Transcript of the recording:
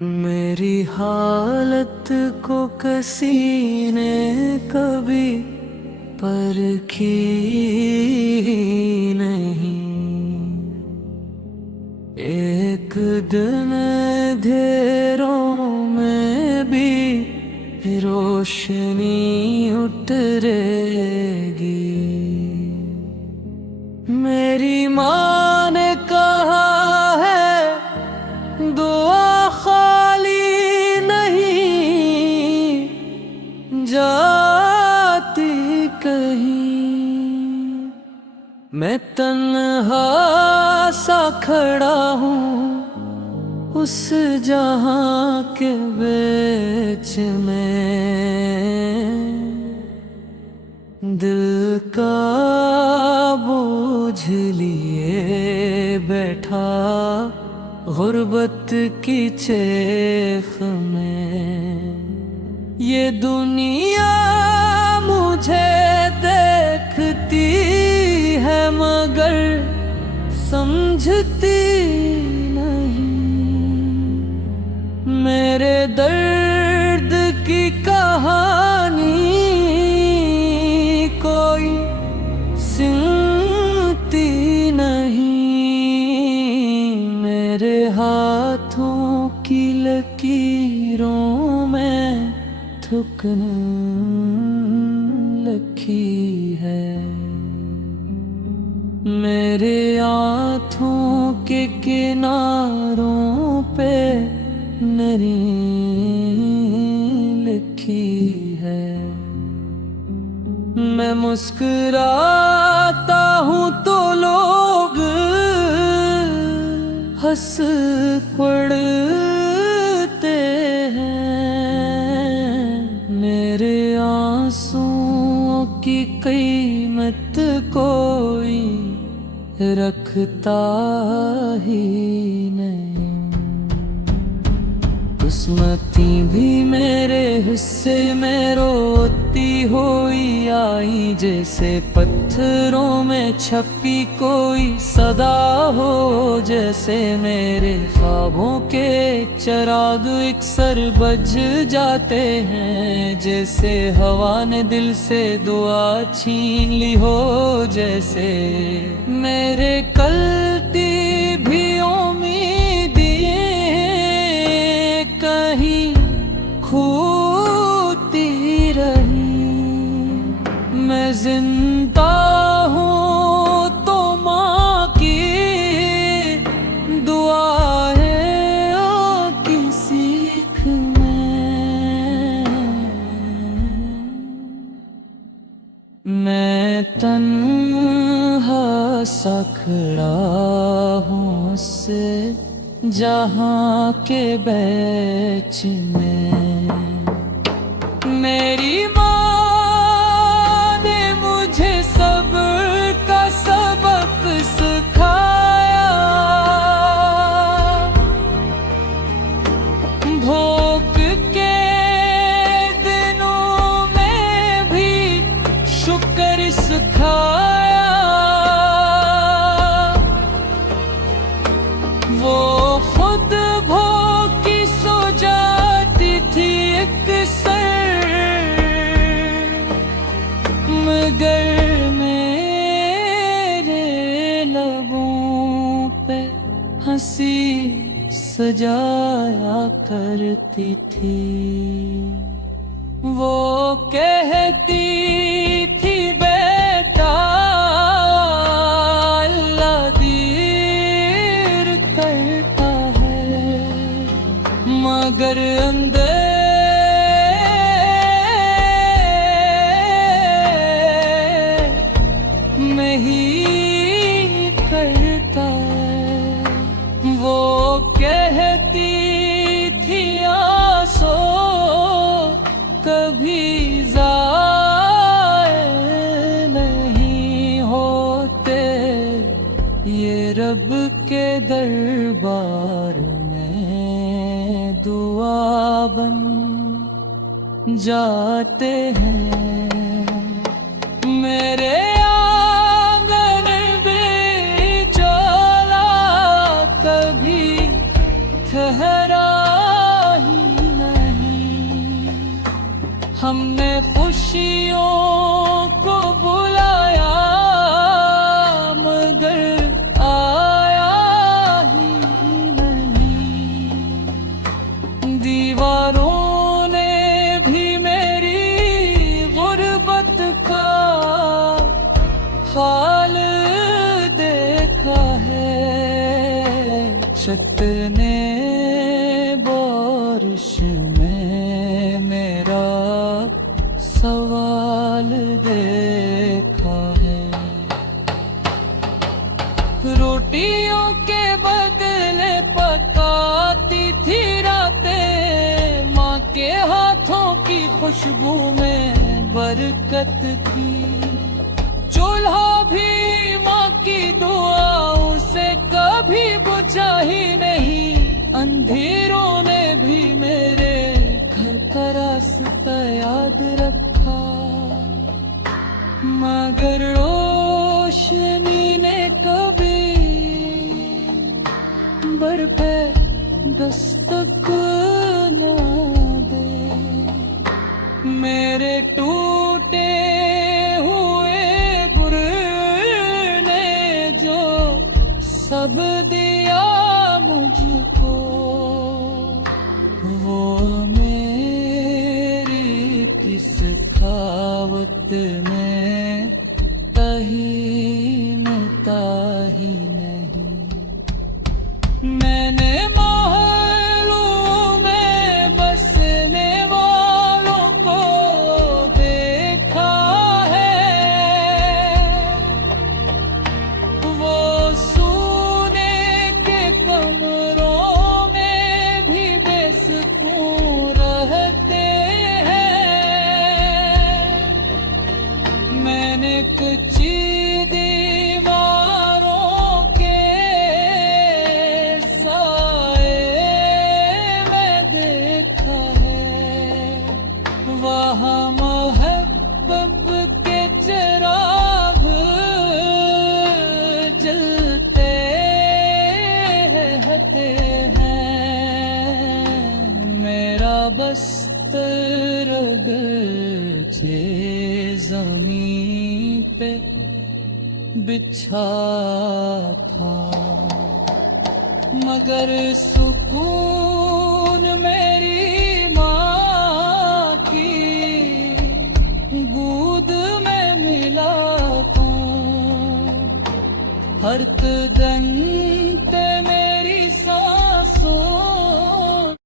मेरी हालत को किसी ने कभी परखी नहीं। एक दिन अंधेरों में भी रोशनी उतरेगी। मेरी माँ ने कहा है दुआ खाली नहीं जाती कहीं। मैं तन्हा सा खड़ा हूँ उस जहां के बीच में। दिल का बोझ लिए बैठा गुर्बत की चेख में। ये दुनिया मुझे देखती है मगर समझती नहीं। मेरे दर्द की कहानी कोई सुनती नहीं। मेरे हाथों की लकीरों में थुकन लखी है। मेरे आँखों के किनारों पे नरी लिखी है। मैं मुस्कुराता हूँ तो लोग हंस पड़ते हैं। मेरे आंसुओं की कीमत कोई रखता ही नहीं। किस्मती भी मेरे हिस्से में रोती हुई आई। जैसे पत्थरों में छपी कोई सदा हो। जैसे मेरे ख्वाबों के चिराग अक्सर बुझ जाते हैं। जैसे हवा ने दिल से दुआ छीन ली हो। जैसे मेरे कलती भी कहीं खोती रही। मैं जिंदा हूँ तो माँ की दुआएं की सीख मैं तन्हा सा खड़ा हूँ उससे जहां के बीच में। मेरी माँ ने मुझे सब्र का सबक सिखाया। भूख के दिनों में भी शुक्र सिखाया। वो खुद भूखी सो जाती थी अक्सर मगर मेरे लबों पे हंसी सजाया करती थी। वो कहती थी बेटा अल्लाह देर करता है मगर अंदर में ही करता है। वो कहती थी आंसू कभी ज़ाया नहीं होते। ये रब के दरबार में दुआ बन जाते हैं। मेरे आंगन में चला कभी ठहरा खुशियों को बुलाया मगर आया ही नहीं। दीवारों ने भी मेरी गुर्बत का हाल देखा है। छत ने बारिश में मेरा सवाल देखा है। रोटियों के बदले पकाती थी रातें, माँ के हाथों की खुशबू में बरकत थी। चूल्हा भी माँ की दुआओं से कभी बुझा ही नहीं। अंधेरों ने भी मेरे घर का रास्ता याद रखा मगर रोशनी ने कभी बर पे दस्तक न दे। मेरे टूटे हुए गुर ने जो सब दिया मुझको, वो मेरी किस खावत में कहीं मिलता ही नहीं। मैंने महलों में बसने वालों को देखा है, वो सोने के कमरों में भी बेसुकून रहते हैं। मैंने कच्ची दीवारों के साए में देखा है, वहाँ महबूब के चिराग जलते रहते हैं। मेरा बस्तर गचे ज़मीं पे बिछा था मगर